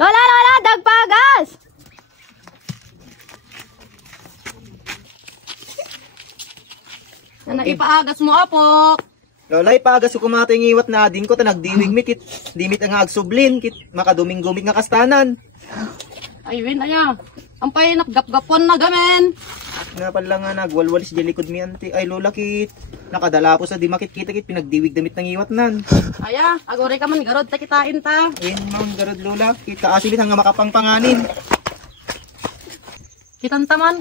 Lola, lola, dagpagas! Ano, ipaagas mo apo. Lola, ipagas ko kumatay ng iwat na adin ko, ta nagdiwig mi kit, limit ang agsublin, kit makaduming-gumig nga kastanan. Ay, win, aya. Ampay, nakgap-gapon na gamen. Nga pala nga nagwalwalis di likod mi ante. Ay Lola, kit, nakadala po sa di makit-kita kit, pinagdiwig damit ng iwat nan. Aya, agore ka man, garod, takitain ta. Ayun ma'am, garod Lola, kit kaasilit hanga makapangpanganin. Kitanta man.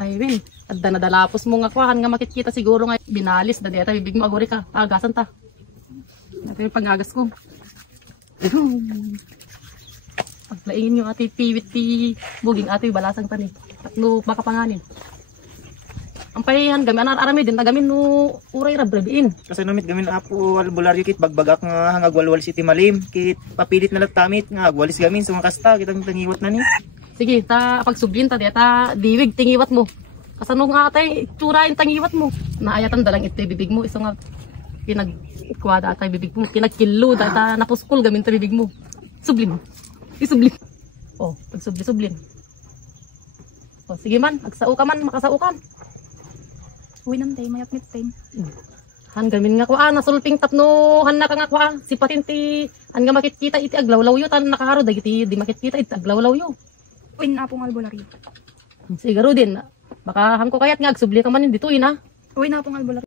Ay, win. Adda na dalapos mo nga kuhan nga makikita siguro nga binalis da deta bibig mo agore ka. Agasan ta. Natin yung pag-agas ko. Paglaingin nyo ati piwit ti buging ati balasang tani. Tatlo baka panganin. Ang pahihan gamin arami din tagamin no uray rabrebiin. Kasi namit gamin apo albularyo kit bagbagak nga hangagwalwal si Timalim, kit papilit na latamit nga agwalis gamin sa mga kasta kitang tangiwat na ni. Sige, ta pagsublin ta deta diwig tingiwat mo. Kasano nga atay, turain tangiwat mo. Naayatan dalang ito bibig mo. Isa nga pinagkwada atay bibig mo. Pinagkilo data napuskol gamin ta bibig mo. Sublim. Isublim. Oh, pagsubli-sublim. Oh, sige man, agsao ka man, makasaukan. Uy nam tay, mayat mit tay. Han gamin nga kwa, nasulping tapno, han na ka nga kwa. Sipatin ti, han nga makikita iti aglawlaw yo, tan nakaharo, dagiti di makikita iti aglawlaw yo. Uy na pong albularyo. Siguro din, baka hangko kayat nga, agsubli ka man dito, ina. Uy na pong albularyo.